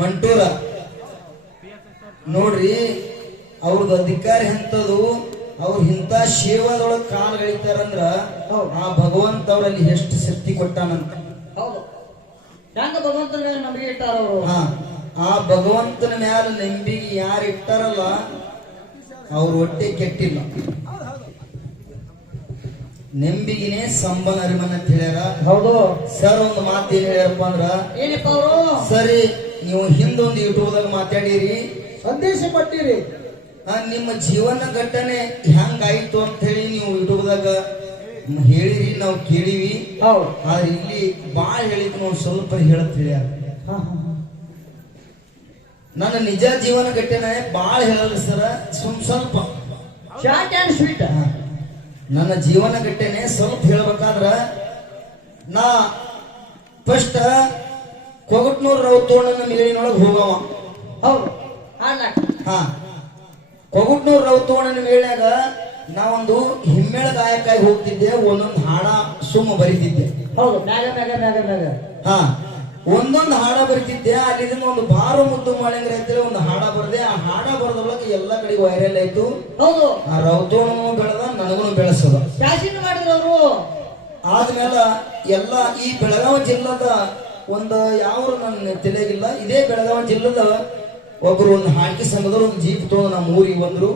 ಮಂಟೂರ ನೋಡ್ರಿ, ಅವ್ರದ್ದು ಅಧಿಕಾರ ಎಂತದು, ಅವ್ರು ಇಂಥ ಸೇವಾದೊಳಗೆ ಕಾಲಗಳಿತಾರಂದ್ರ ಆ ಭಗವಂತ ಅವರಲ್ಲಿ ಎಷ್ಟು ಶಕ್ತಿ ಕೊಟ್ಟಾನಂತ. ಹೌದು, ಹೆಂಗ ಭಗವಂತನ ಮೇಲೆ ನಂಬಿಕೆ ಇಟ್ಟಾರ ಅವರು. ಆ ಭಗವಂತನ ಮ್ಯಾಲ ನಂಬಿಕೆ ಯಾರು ಇಟ್ಟಾರಲ್ಲ ಅವ್ರ ಹೊಟ್ಟೆ ಕೆಟ್ಟಿಲ್ಲ. ನಂಬಿಗೆನೇ ಸಂಬಳ ಅರಿಮನ್ ಅಂತ ಹೇಳ್ಯಾರ. ಹೌದು ಸರ್, ಒಂದು ಮಾತು ಏನ್ ಹೇಳ್ಯಾರಪ್ಪ ಅಂದ್ರ, ಏನಪ್ಪ ಅವರು, ಸರಿ ನೀವು ಹಿಂದೊಂದು ಯೂಟ್ಯೂಬ್ದಾಗ ಮಾತಾಡಿರಿ, ಸಂದೇಶ ಕೊಟ್ಟಿರಿ, ನಿಮ್ಮ ಜೀವನ ಘಟನೆ ಹೆಂಗಾಯ್ತು ಅಂತ ಹೇಳಿ ನೀವು ಯೂಟ್ಯೂಬ್ದಾಗ ಹೇಳಿರಿ, ನಾವು ಕೇಳಿವಿ. ಆದ್ರೆ ಇಲ್ಲಿ ಬಾಳ ಹೇಳಿದ್ ನಾವು ಸ್ವಲ್ಪ ಹೇಳತ್ ಹೇಳ್ಯಾರ. ನನ್ನ ನಿಜ ಜೀವನ ಘಟನೆ ಬಾಳ ಹೇಳಲ್ಲ ಸರ, ಸ್ವಲ್ಪ ಶಾರ್ಟ್ ಅಂಡ್ ಸ್ವೀಟ್. ನನ್ನ ಜೀವನ ಘಟನೆ ಸ್ವಲ್ಪ ಹೇಳ್ಬೇಕಾದ್ರ, ನಾ ಫಸ್ಟ್ ಕೊಗಟ್ನೂರ್ ರೌತೋಣನ ಮೇಲಿನೊಳಗೆ ಹೋಗವ. ಹೌದು, ಕೊಗಟ್ನೂರ್ ರೌತೋಣನ ಮೇಳ್ಯಾಗ ನಾವೊಂದು ಹಿಮ್ಮೇಳ ಗಾಯಕಾಗಿ ಹೋಗ್ತಿದ್ದೆ, ಒಂದೊಂದು ಹಾಡ ಸುಮ್ಮ ಬರಿತಿದ್ದೆ. ಹೌದು, ಮ್ಯಾಗ ಮ್ಯಾಗ ಮ್ಯಾಗ ಮ್ಯಾಗ ಒಂದೊಂದು ಹಾಡ ಬರಿತಿದ್ದೆ. ಅಲ್ಲಿಂದ ಒಂದು ಬಾರು ಮುದ್ದು ಮಾಡಂಗ್ರೆ ಅಂತೇಳಿ ಒಂದು ಹಾಡ ಬರ್ದೆ. ಆ ಹಾಡ ಬರದೊಳಗೆ ಎಲ್ಲ ಕಡೆ ವೈರಲ್ ಆಯ್ತು. ಹೌದು, ಆ ರೌತೋಣನು ಬೆಳೆದ, ನನಗೂ ಬೆಳೆಸೋದ ಫ್ಯಾಷನ್ ಮಾಡಿದ್ರು ಅವರು. ಆದ್ಮೇಲೆ ಎಲ್ಲ ಈ ಬೆಳಗಾವಿ ಜಿಲ್ಲದ ಒಂದು ಯಾವ ನನ್ನ ತಿಳಿಯಾಗಿಲ್ಲ, ಇದೇ ಬೆಳಗಾವಿ ಜಿಲ್ಲದ ಒಬ್ರು ಒಂದು ಹಾಡಿಕೆ ಸಂಘದವ್ರು ಒಂದು ಜೀಪ್ ತಗೊಂಡು ನಮ್ಮ ಊರಿಗೆ ಬಂದ್ರು.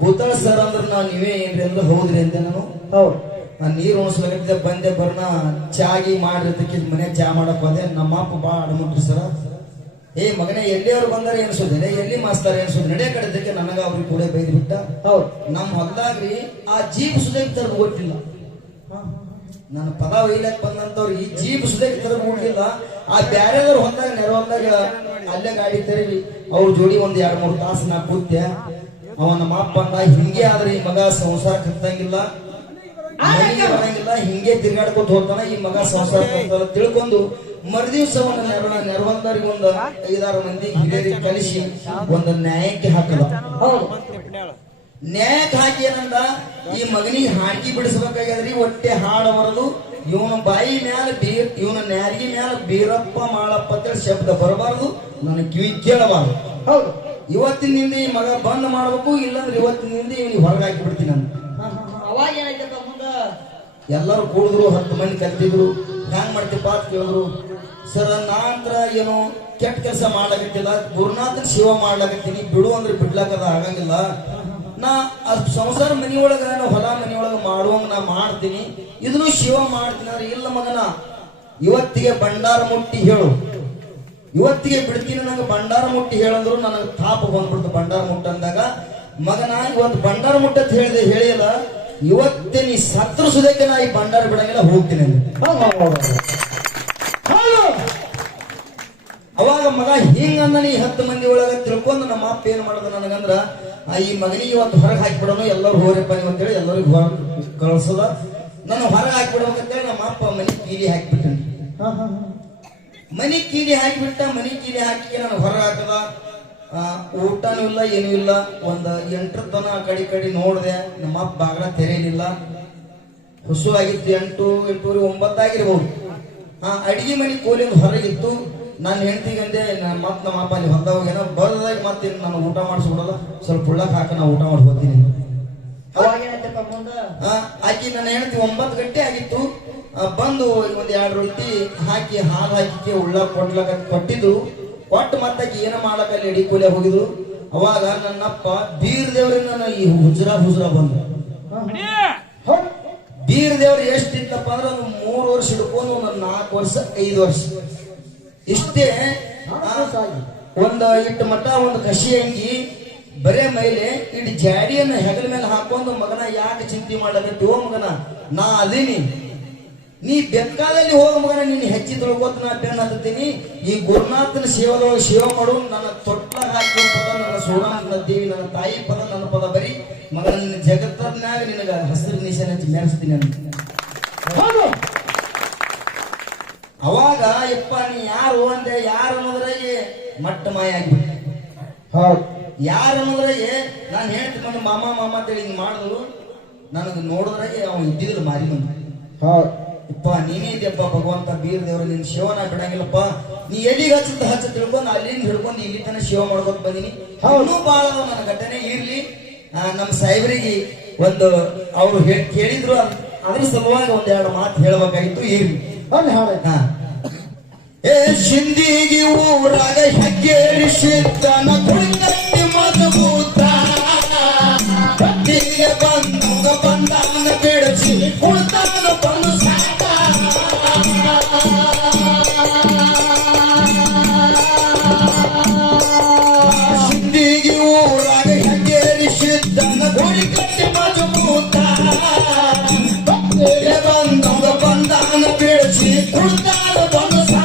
ಭೂತಾಳ ಸರ್ ಅಂದ್ರೆ ನೀವೇ ಏನ್ರಿ ಅಂದ್ರೆ ಹೌದ್ರಿ ಅಂತ ನಾನು. ನಾನು ನೀರು ಉಣಿಸ್ಲಾಗತ್ತಿದ್ದೆ, ಬಂದೆ ಬರ್ನ ಚಾಗಿ ಮಾಡಿರ್ತಕ್ಕಿ ಮನೆ ಚಾ ಮಾಡಕ್ ಹೋದೆ. ನಮ್ಮ ಅಪ್ಪ ಬಾ ಅಡಮಟ್ರಿ ಸರ, ಏ ಮಗನೇ ಎಲ್ಲಿ ಅವ್ರು ಬಂದಾರ ಎನ್ಸೋದಿಲ್ಲ, ಎಲ್ಲಿ ಮಾಸ್ತಾರ ಎನ್ಸೋದು, ನಡೆ ಕಡೆದಕ್ಕೆ ನನಗ ಅವ್ರಿಗೆ ಕೂಡ ಬೈದ್ ಬಿಟ್ಟ. ನಮ್ಮ ಹೊಲ್ದಾಗ್ರಿ ಆ ಜೀಪ್ ಸುದೇಕ್ ತರದ್ ಗೊತ್ತಿಲ್ಲ. ನನ್ನ ಪದ ಒಯ್ಲಕ್ ಬಂದಂತವ್ರು ಈ ಜೀಪ್ ಸುದೇಕ್ ತರದ್ ಬಿಡ್ಲಿಲ್ಲ. ಆ ಬ್ಯಾರೆದವ್ರು ಹೊಂದಾಗ ನೆರ ಹೊಂದಾಗ ಅಲ್ಲೇ ಗಾಡಿ ತೆರವಿ ಅವ್ರ ಜೋಡಿ ಒಂದ್ 2-3 ತಾಸು ನಾ ಕೂತ್ಯ. ಅವ ನಮ್ಮ ಅಪ್ಪ ಅಂದ, ಹಿಂಗೆ ಆದ್ರೆ ಈ ಮಗ ಸಂಸಾರ ಕತ್ತಂಗಿಲ್ಲ, ಬರಂಗಿಲ್ಲ, ಹಿಂಗೆ ತಿರ್ಗಾಡ್ಕೊತ ಹೋಗ್ತಾನ, ಈ ಮಗ ಸಂಸಾರ ಕತ್ತಲ್ಲ ತಿಳ್ಕೊಂಡು ಮರುದಿವ್ಸ ಒಂದು ನೆರವಂದರಿಗೆ ಒಂದು 5-6 ಮಂದಿ ಹಿರಿಯರಿಗೆ ಕಲಿಸಿ ಒಂದು ನ್ಯಾಯಕ್ಕೆ ಹಾಕಲ್ಲ. ನ್ಯಾಯಕ್ಕೆ ಹಾಕಿ ಏನಂದ, ಈ ಮಗನಿಗೆ ಹಾಕಿ ಬಿಡಿಸ್ಬೇಕಾಗ್ಯದ್ರಿ, ಹೊಟ್ಟೆ ಹಾಡು ಬರದು, ಇವನ ಬಾಯಿ ಮ್ಯಾಲ ಇವನ ನ್ಯಾರಿಗೆ ಮ್ಯಾಲ ಬೀರಪ್ಪ ಮಾಳಪ್ಪ ಅಂತೇಳಿ ಶಬ್ದ ಬರಬಾರದು, ನನ್ನ ಕಿವಿ ಕೇಳಬಾರದು. ಹೌದು, ಇವತ್ತಿನಿಂದ ಈ ಮಗ ಬಂದ್ ಮಾಡ್ಬೇಕು, ಇಲ್ಲಾಂದ್ರೆ ಇವತ್ತಿನಿಂದ ಇವನಿಗೆ ಹೊರಗೆ ಹಾಕಿ ಬಿಡ್ತೀನಿ ಅಂತ. ಅವಾಗ ಏನಾಯ್ತಪ್ಪ ಮುಂದ ಎಲ್ಲರೂ ಕೂಡಿದ್ರು, 10 ಮಂದಿ ಕಲ್ತಿದ್ರು. ಹ್ಯಾಂಗ್ ಮಾಡ್ತೀಪ್ಪ ಅಂತ ಕೇಳಿದ್ರು. ಸರ್, ನಾಂತರ ಏನು ಕೆಟ್ಟ ಕೆಲಸ ಮಾಡ್ಲಾಗತ್ತಿಲ್ಲ, ಗುರುನಾಥನ ಸೇವಾ ಮಾಡ್ಲಾಗತ್ತೀನಿ, ಬಿಡು ಅಂದ್ರೆ ಬಿಡ್ಲಾಕದ ಆಗಂಗಿಲ್ಲ. ನಾ ಸಂಸಾರ ಮನಿಯೊಳಗ ಹೊಲ ಮನಿಯೊಳಗ ಮಾಡುವಂಗ ನಾ ಮಾಡ್ತೀನಿ, ಇದನ್ನು ಸೇವಾ ಮಾಡ್ತೀನಿ ಅಂದ್ರೆ ಇಲ್ಲ ಮಗನ, ಇವತ್ತಿಗೆ ಭಂಡಾರ ಮುಟ್ಟಿ ಹೇಳು, ಇವತ್ತಿಗೆ ಬಿಡ್ತೀನಿ, ನಂಗೆ ಭಂಡಾರ ಮುಟ್ಟಿ ಹೇಳಂದ್ರು ನನಗೆ ತಾಪ ಬಂದ್ಬಿಡ್ತು. ಭಂಡಾರ ಮುಟ್ಟ ಅಂದಾಗ, ಮಗನ ಇವತ್ತು ಭಂಡಾರ ಮುಟ್ಟತ್ ಹೇಳಿಲ್ಲ, ಇವತ್ತೇ ನೀ ಸತ್ರ ಸುದಕ್ಕೆ ನಾ ಈ ಭಂಡಾರ ಬಿಡಂಗಿಲ್ಲ, ಹೋಗ್ತೀನಿ ಅಂದ. ಅವಾಗ ಮಗ ಹಿಂಗಂದ, ನೀ 10 ಮಂದಿ ಒಳಗ ತಿಳ್ಕೊಂಡು ನಮ್ಮ ಅಪ್ಪ ಏನ್ ಮಾಡೋದು ನನಗಂದ್ರ, ಈ ಮಗನಿಗೆ ಇವತ್ತು ಹೊರಗೆ ಹಾಕಿಬಿಡೋನು, ಎಲ್ಲರೂ ಹೋರಪ್ಪ ನೀವು ಅಂತೇಳಿ ಎಲ್ಲರಿಗೂ ಕಳ್ಸೋದ. ನಾನು ಹೊರಗೆ ಹಾಕಿಬಿಡ್ಬೇಕಂತೇಳಿ ನಮ್ಮ ಅಪ್ಪ ಮನೆ ಕೀಲಿ ಹಾಕಿಬಿಟ್ಟೇನೆ. ಮನಿ ಕೀಲಿ ಹಾಕಿಬಿಟ್ಟ. ಮನಿ ಕೀಲಿ ಹಾಕಿ ನಾನು ಹೊರಗೆ ಹಾಕದ. ಊಟನೂ ಇಲ್ಲ, ಏನೂ ಇಲ್ಲ. ಒಂದು 8 ತನ ಆ ಕಡೆ ನೋಡಿದೆ, ನಮ್ಮ ಅಪ್ಪ ಬಾಗಲ ತೆರೆಯಲಿಲ್ಲ. ಹೊಸು ಆಗಿತ್ತು, 8-8:30, 9 ಆಗಿರ್ಬೋದು. ಅಡಿಗೆ ಮನೆ ಕೋಲಿಂದ ಹೊರಗಿತ್ತು. ನಾನು ಹೆಂಡತಿಗಂದೆ, ಮತ್ ನಮ್ಮ ಅಪ್ಪ ಅಲ್ಲಿ ಹೊಂದಾಗ ಏನೋ ಬರದಾಗ ಮತ್ತೆ ನಾನು ಊಟ ಮಾಡಿಸ್ಬಿಡಲ್ಲ, ಸ್ವಲ್ಪ ಉಳ್ಳಕ್ ಹಾಕ ನಾ ಊಟ ಮಾಡಿ ಹೋಗ್ತೀನಿ. ಆಕಿ ನನ್ನ ಹೆಂಡತಿ 9 ಗಂಟೆ ಆಗಿತ್ತು. ಬಂದು ಒಂದ್ 2 ರೊಟ್ಟಿ ಹಾಕಿ ಹಾಲು ಹಾಕಿ ಉಳ್ಳಕ್ ಕೊಟ್ಟಿದ್ರು. ಕೊಟ್ಟು ಮತ್ತಾಕಿ ಏನ ಮಾಡಕ್ ಅಲ್ಲಿ ಅಡಿ ಕೂಲೆ ಹೋಗಿದ್ರು. ಅವಾಗ ನನ್ನಪ್ಪ ಬೀರ್ ದೇವ್ರಿಂದ ಈ ಹುಜ್ರಾ ಬಂದು, ಬೀರ್ ದೇವ್ರು ಎಷ್ಟಿತ್ತಪ್ಪ ಅಂದ್ರೆ ಒಂದು 3 ವರ್ಷ ಹಿಡ್ಕೊಂಡು ಒಂದು 4 ವರ್ಷ 5 ವರ್ಷ ಇಷ್ಟೇ. ಒಂದು ಇಟ್ಟು ಮಠ ಒಂದು ಕಸಿ ಅಂಗಿ ಬರೇ ಮೈಲೆ ಇಟ್ಟು ಜಾಡಿಯನ್ನ ಹೆಗಲ ಮೇಲೆ ಹಾಕೊಂಡು, ಮಗನ ಯಾಕೆ ಚಿಂತೆ ಮಾಡಕತ್ತೀವೋ ಮಗನ, ನಾ ಅದೀನಿ, ನೀ ಬೆಕ್ಕಾದಲ್ಲಿ ಹೋಗ ಮಗನ, ನೀನು ಹೆಚ್ಚಿ ತೊಳ್ಕೋತ ನಾ ಬೆನ್ನ ಹತ್ತೀನಿ. ಈ ಗುರುನಾಥನ ಸೇವದೊಳಗೆ ಸೇವೆ ಮಾಡು, ನನ್ನ ತೊಟ್ಲಾಗ ಹಾಕಿ ಪದ, ನನ್ನ ಸೋನಾಂತ ದೇವಿ, ನನ್ನ ತಾಯಿ ಪದ, ನನ್ನ ಪದ ಬರೀ ಮಗನ, ನಿನ್ನ ಜಗತ್ತನ್ಯಾಗ ನಿನಗ ಹಸಿರು ನಿಶಾನೆ ಹಚ್ಚಿ ಮೆರೆಸ್ತೀನಿ ಅಂತ. ಅವಾಗ ಯಪ್ಪ ನೀ ಯಾರು ಅಂದೆ, ಯಾರು ಅನ್ನೋದ್ರಾಗೆ ಮಟ್ಟ ಮಾಯ ಆಗಿಬಿಟ್ಟು. ಯಾರು ಅನ್ನೋದ್ರಾಗೆ ನಾನು ಹೇಳ್ತೀನಿ, ಮಾಮ ಮಾಮ ಅಂತೇಳಿ ಹಿಂಗ್ ಮಾಡಿದ್ರು. ನನಗೆ ನೋಡಿದ್ರಾಗೆ ಅವ ಇದ್ದಿದ್ರು ಮಾರಿ ಮಂದಿ. ಅಪ್ಪ ನೀನೇ ಇದೆಯಪ್ಪ ಭಗವಂತ ಬೀರ್ ದೇವ್ರು ನಿನ್ ಶಿವನ ಬಿಡಂಗಿಲ್ಲಪ್ಪ. ನೀ ಎಲ್ಲಿಗೆ ಹಚ್ಚ ತಿಳ್ಕೊಂಡು ಅಲ್ಲಿಂದ ಹಿಡ್ಕೊಂಡು ಇಲ್ಲಿ ತನಕ ಶಿವ ಮಾಡ್ಕೊತ ಬಂದಿನಿ. ಇನ್ನೂ ಬಾಳ ನನ್ನ ಘಟನೆ ಇರ್ಲಿ. ನಮ್ಮ ಸಾಹೇಬರಿಗೆ ಒಂದು ಅವ್ರು ಕೇಳಿದ್ರು, ಅದ್ರ ಸಲುವಾಗಿ ಒಂದೆರಡು ಮಾತು ಹೇಳ್ಬೇಕಾಗಿತ್ತು. ಇರ್ಲಿ ಅಲ್ಲಿ ಹಾಡ ಹಾ. ಏ ಶಿಂದಿಗೆ ಊರಾಗ ಹೆಗ್ಗೇರಿಸಿದ್ದನ ಕುಳಿತಟ್ಟಿ ಮಧುಭೂತ ಕತ್ತಿಗೆ ಬಂದು ಬಂದಾನ ಬಿಡಿಸಿ ಕುಳಿತಾನ ಬಂದು ಸಾಕ. ಶಿಂದಿಗೆ ಊರಾಗ ಹೆಗ್ಗೇರಿಸಿದ್ದನ ಕುಳಿತಟ್ಟಿ ಮಧುಭೂತ ಕತ್ತಿಗೆ ಬಂದು ಬಂದಾನ ಬಿಡಿಸಿ ಕುಳಿತಾನ ಬಂದು ಸಾಕ.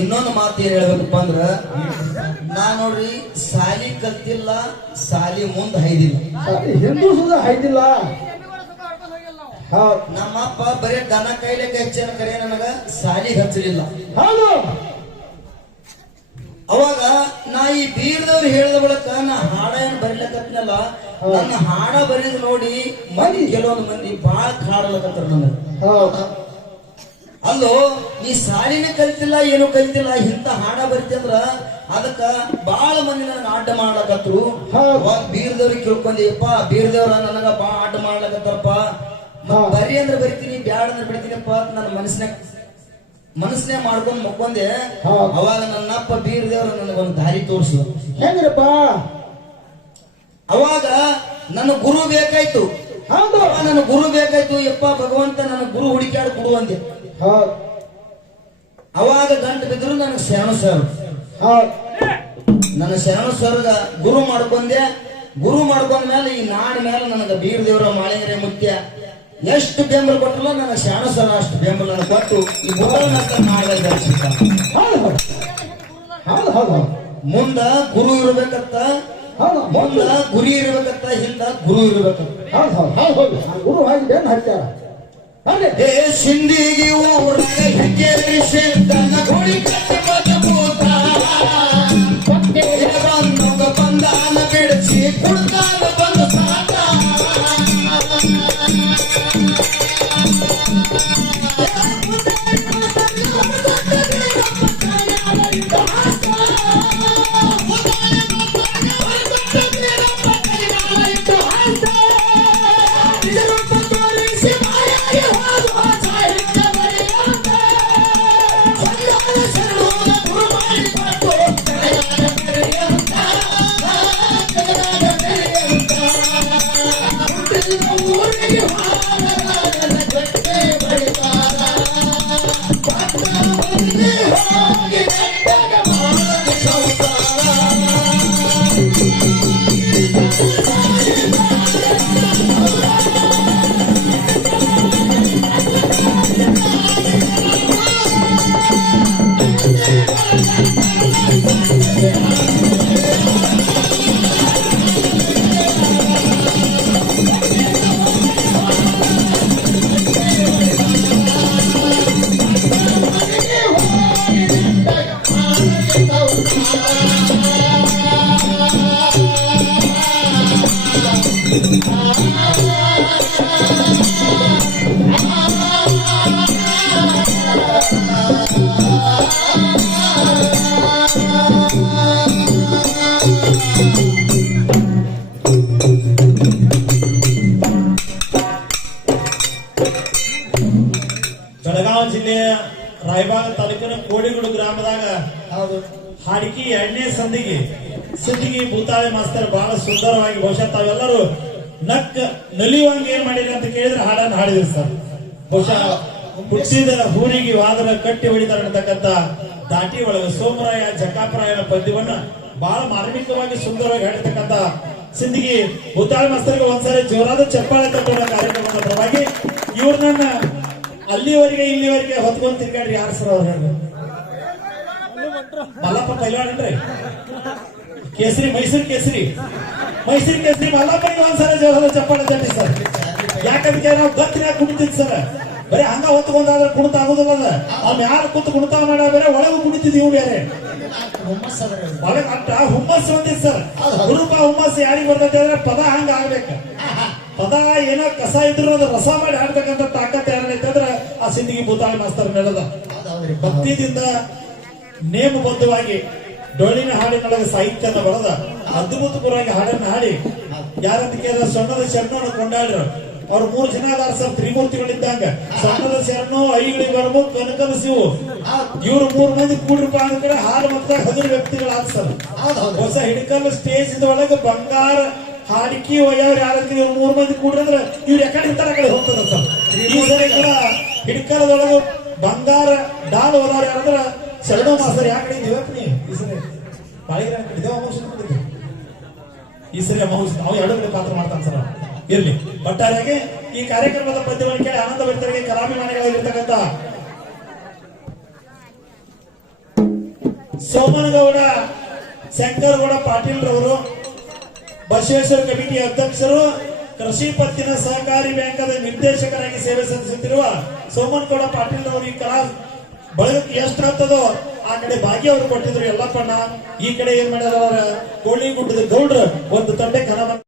ಇನ್ನೊಂದು ಮಾತು ಏನ್ ಹೇಳ್ಬೇಕಪ್ಪ ಅಂದ್ರ, ನಾ ನೋಡ್ರಿ ಸಾಲಿ ಕಲ್ತಿಲ್ಲ, ಸಾಲಿ ಮುಂದ್ ಹೈದಿಲ್ಲ. ಹಿಂದೂ ಸುಧಾ ಹೈದಿಲ್ಲ. ನಮ್ಮಪ್ಪ ಬರೀ ದನ ಕೈಲಿಕ್ಕೆ ಹೆಚ್ಚಿನ ಕರೆ ನನಗ ಸಾಲಿಗೆ ಹಚ್ಚಲಿಲ್ಲ. ಹೌದು. ಅವಾಗ ನಾ ಈ ಬೀರ್ದವ್ರು ಹೇಳಿದ ಬಳಿಕ ನಾ ಹಾಡ ಏನ್ ಬರಿಲಕತ್ನಲ್ಲ, ನನ್ನ ಹಾಡ ಬರೀದ್ ನೋಡಿ ಮಂದಿ ಕೆಲವೊಂದು ಮಂದಿ ಬಾಳ ಹಾಡಲಕತ್ತಾರ ನನಗ. ಅಲ್ಲೋ ನೀ ಸಾಲಿನ ಕಲಿತಿಲ್ಲ, ಏನು ಕಲಿತಿಲ್ಲ, ಇಂತ ಹಾಡ ಬರಿತಂದ್ರ ಅದಕ್ಕ ಬಾಳ ಮಂದಿ ನನಗ ಅಡ್ಡ ಮಾಡ್ಲಕತ್ರು. ಅವಾಗ ಬೀರ್ದವ್ರಿಗೆ ಕೇಳ್ಕೊಂಡಪ್ಪ, ಬೀರ್ದವ್ರ ನನಗ ಬಾಳ ಅಡ್ಡ ಮಾಡ್ಲಕತ್ತಾರಪ್ಪ, ಬರಿ ಅಂದ್ರೆ ಬರಿತೀನಿ, ಬ್ಯಾಡ ಅಂದ್ರೆ ಬಿಡ್ತೀನಪ್ಪ ನನ್ನ ಮನಸ್ಸನ್ನೇ ಮಾಡ್ಕೊಂಡ್ ಮಕ್ಕೊಂದೆ. ಅವಾಗ ನನ್ನಪ್ಪ ಬೀರ್ದೇವ್ರ ನನಗೊಂದು ದಾರಿ ತೋರ್ಸು. ಹೆಂಗ್ರಪ್ಪ? ಅವಾಗ ನನ್ನ ಗುರು ಬೇಕಾಯ್ತು. ನನ್ನ ಗುರು ಬೇಕಾಯ್ತು. ಯಪ್ಪ ಭಗವಂತ ನನ್ನ ಗುರು ಹುಡುಕ್ಯಾಡ ಕೊಡು ಅಂದೆ. ಅವಾಗ ಗಂಟು ಬಿದ್ರು ನನಗೆ ಶರಣ ಸರ್. ನನ್ನ ಶರಣ ಸರ್ಗ ಗುರು ಮಾಡ್ಕೊಂಡೆ. ಗುರು ಮಾಡ್ಕೊಂಡ ಮೇಲೆ ಈ ನಾಡ ಮೇಲೆ ನನಗ ಬೀರ್ದೇವ್ರ ಮಾಳಿಂಗರೆ ಮುತ್ಯ ಎಷ್ಟು ಬೆಂಬಲ ಕೊಟ್ಟಲ್ಲ, ನನ್ನ ಶರಣ ಸರ್ ಅಷ್ಟು ಬೆಂಬಲ ಕೊಟ್ಟು ಈ ಮುಂದ ಗುರು ಇರ್ಬೇಕಂತ, ಮುಂದ ಗುರಿ ಇರ್ಬೇಕಂತ, ಹಿಂದ ಗುರು ಇರ್ಬೇಕಂತ. ಗುರು ಹಾಗೆ ಹಾಕ್ತಾರ. ಏ ಸಿಂಧಿಗೆ ಊರಾಗ ಹೆಗ್ಗೇರಿಸಿದ್ದನ ಗುಡಿ ಕಟ್ಟಿ ಮಧುಭೂತ ಬಂದು ಬಂದಾನ ಬಿಡಿಸಿ ಕುಡ್ದಾನ ಬಂದು ಸಾಕ. ರಾಯಬಾಗ ತಾಲೂಕಿನ ಕೋಡಿಗುಡು ಗ್ರಾಮದಾಗ ಹೌದು ಹಾಡಿಕಿ 2ನೇ ಸಂದಿಗೆ ಸಿದ್ದಿಗೆ ಭೂತಾಳಿ ಮಾಸ್ತರ್ ಬಹಳ ಸುಂದರವಾಗಿ ಬಹುಶಃ ತಾವೆಲ್ಲರೂ ನಲಿಯುವಂಗೆ ಏನ್ ಮಾಡಿರಿ ಅಂತ ಕೇಳಿದ್ರೆ ಹಾಡನ್ನು ಹಾಡಿದ್ರಿ ಸರ್. ಬಹುಶಃ ಹುಟ್ಟಿದ ಊರಿಗೆ ವಾದರ ಕಟ್ಟಿ ಹೊಡಿತಾರೆ ಅಂತಕ್ಕಂಥ ದಾಟಿ ಒಳಗೆ ಸೋಮರಾಯ ಜಕ್ಕಾಪರಾಯನ ಪದ್ಯವನ್ನ ಬಹಳ ಮಾರ್ಮಿಕವಾಗಿ ಸುಂದರವಾಗಿ ಹಾಡಿರ್ತಕ್ಕಂಥ ಸಿಂದಗಿ ಭೂತಾಳಿ ಮಾಸ್ತರ್ಗೆ ಒಂದ್ಸಾರಿ ಜೋರಾದ ಚಪ್ಪಾಳೆ ತಟ್ಟೋಣ ಕಾರ್ಯಕ್ರಮದ ಪರವಾಗಿ. ಇವ್ರನ್ನ ಅಲ್ಲಿವರೆಗೆ ಇಲ್ಲಿವರೆಗೆ ಹೊತ್ಕೊಂಡ್ ತಿರ್ಗಾಡ್ರಿ ಯಾರು ಸರ್ ಅವ್ರು ಹೇಳಿ? ಮಲ್ಲಪ್ಪ ಪೈಲ್ವಾನ್ರಿ ಕೇಸರಿ ಮೈಸೂರು ಕೇಸರಿ ಮಲ್ಲಪ್ಪನಿಗೆ ಒಂದ್ಸಲ ಜೋರಾದ ಚಪ್ಪಾಳೆ ತಟ್ಟಿ ಸರ್. ಯಾಕಂದ್ರೆ ನಾವು ಗತ್ತಿನ ಕುಣಿತಿದ್ ಸರ್, ಬರೀ ಹಂಗ ಹೊತ್ಕೊಂಡಾದ್ರೆ ಕುಣಿತ ಆಗುದಿಲ್ಲ. ಅದ ಅವ್ನ ಯಾರು ಕೂತು ಕುಣಿತ ಮಾಡ ಬೇರೆ ಒಳಗೂ ಕುಣಿತಿದೀವಿ ಬೇರೆ ಒಳಗ ಅಟ್ಟ ಹುಮ್ಮಸ್ ಬಂದಿದ್ ಸರ್. ಗುರುಪ ಹುಮ್ಮಸ್ ಯಾರಿಗೆ ಬರ್ತೈತೆ ಅಂದ್ರೆ ಪದ ಹಂಗ ಆಗ್ಬೇಕ. ಪದ ಏನೋ ಕಸ ಇದ್ರು ಅದು ರಸ ಮಾಡಿ ಆಡ್ಬೇಕಂತ ತಾಕತ್ ಏನೈತೆ ಅಂದ್ರೆ ಆ ಸಿಂದಗಿ ಭೂತಾಳಿ ಮಾಸ್ತರ್ ಮೇಲದ ಭಕ್ತಿದಿಂದ ನೇಮಬದ್ಧವಾಗಿ ಡೊಳ್ಳಿನ ಹಾಡಿನೊಳಗೆ ಸಾಹಿತ್ಯನ ಬರೆದ ಅದ್ಭುತಪೂರ್ವವಾಗಿ ಹಾಡನ್ನು ಹಾಡಿ ಯಾರಂತ ಕೇಳಿದ್ರೆ ಸೊಣ್ಣದ ಶರಣವನ್ನು ಕೊಂಡಾಡ್ರು. ಅವ್ರು 3 ಜನ ಅದಾರ ಸರ್, ತ್ರಿಮೂರ್ತಿಗಳಿದ್ದಂಗ. ಸಣ್ಣದ ಶರಣು, ಐಗಿಳಿ ಬರ್ಬು, ಕನಕದ ಶಿವು, ಇವ್ರು 3 ಮಂದಿ ಕೂಡ್ರಪ್ಪ ಅಂದ ಕಡೆ ಹಾಲು ಮತ್ತ 10 ವ್ಯಕ್ತಿಗಳಾದ ಸರ್. ಹೊಸ ಹಿಡ್ಕಲ್ ಸ್ಟೇಜ್ ಒಳಗೆ ಬಂಗಾರ ಹಾಡಿಕಿ ಒಯ್ಯವ್ರು ಯಾರಂತ ಇವ್ರು 3 ಮಂದಿ ಕೂಡ್ರಂದ್ರೆ ಇವ್ರು ಯಾಕಡೆ ಇರ್ತಾರ ಕಡೆ ಹೋಗ್ತದ ಸರ್. ಈ ಸರಿ ಕೂಡ ಹಿಡ್ಕಲದೊಳಗೆ ಬಂಗಾರ ಡಾಲ್ ಹೋದವ್ರು ಯಾರಂದ್ರ ಶರಣು ಮಾಸ್ತರ್. ಯಾಕಡೆ ಇದೀವಪ್ಪ ಈ ಸರಿ ಬಾಳಿಗ್ರ ಕಡೆ ಈ ಸರಿ ಅಮೌಷ ನಾವು 2 ಕಡೆ ಪಾತ್ರ ಮಾಡ್ತಾನೆ ಸರ್. ಇರ್ಲಿ, ಒಟ್ಟಾರೆಯಾಗಿ ಈ ಕಾರ್ಯಕ್ರಮದ ಪದ್ಯವನ್ನು ಕೇಳಿ ಆನಂದ ಭರಿತರಿಗೆ ಕಲಾಭಿಮಾನಿಗಳಾಗಿರ್ತಕ್ಕಂಥ ಸೋಮನಗೌಡ ಶಂಕರಗೌಡ ಪಾಟೀಲ್ ರವರು, ಬಸವೇಶ್ವರ ಕಮಿಟಿ ಅಧ್ಯಕ್ಷರು, ಕೃಷಿ ಪತ್ತಿನ ಸಹಕಾರಿ ಬ್ಯಾಂಕದ ನಿರ್ದೇಶಕರಾಗಿ ಸೇವೆ ಸಲ್ಲಿಸುತ್ತಿರುವ ಸೋಮನಗೌಡ ಪಾಟೀಲ್ ರವರು ಈ ಕಲಾ ಬಳಗಕ್ಕೆ ಎಷ್ಟು ಆಗ್ತದೋ ಆ ಕಡೆ ಭಾಗ್ಯ ಅವರು ಕೊಟ್ಟಿದ್ರು ಎಲ್ಲಪ್ಪಣ್ಣ. ಈ ಕಡೆ ಏನ್ ಮಾಡ್ಯಾರ ಕೋಳಿಗುಡ್ಡದ ಗೌಡ್ರು ಒಂದು ತಂಡೆ ಕನ